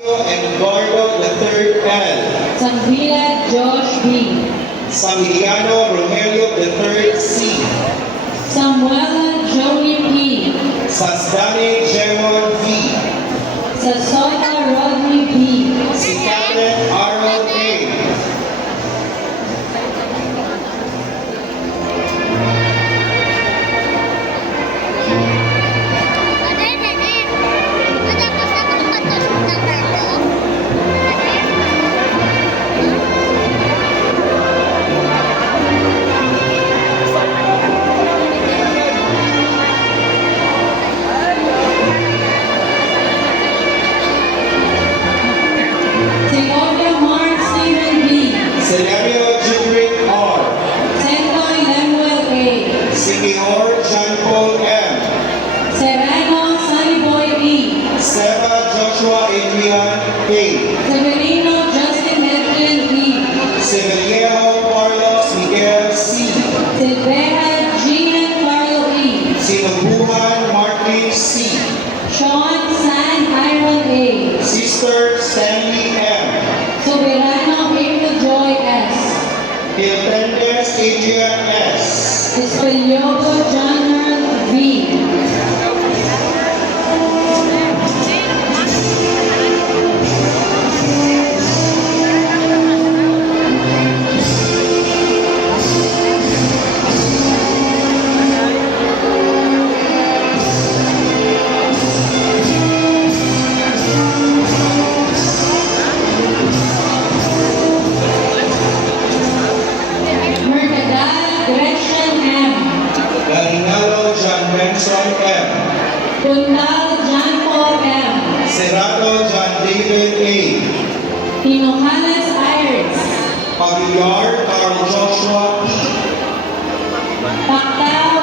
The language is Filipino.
Eduardo III L. Sanvila Josh B. Samiliano Rogelio III C. Samuela Joey P. Sasdani Jemon V. Sasota Rodney B. Si Catherine Arnold A. Segovia Mark Stephen B. Celerio Judrick R. Sendoy Lemuel A. Signor John Paul M. Serrano Sunny Boy E. Seba Joshua Adrian A. Severino Justin Edwin E. Sevillejo Carlos Miguel C. Silvera Gian Carlo E. Sinubuhan Martin C. Sean San Iron A. Sister Stanley M. Soberano April Joy S. Hiltendes Adrian S. Espeliobo John Earl V. Mercadal Gretchen M. Galinalo John Benson M. Kundal John Paul M. Serrato John David A. Hinojales Iris. Pavillar Carl Joshua P. Pactao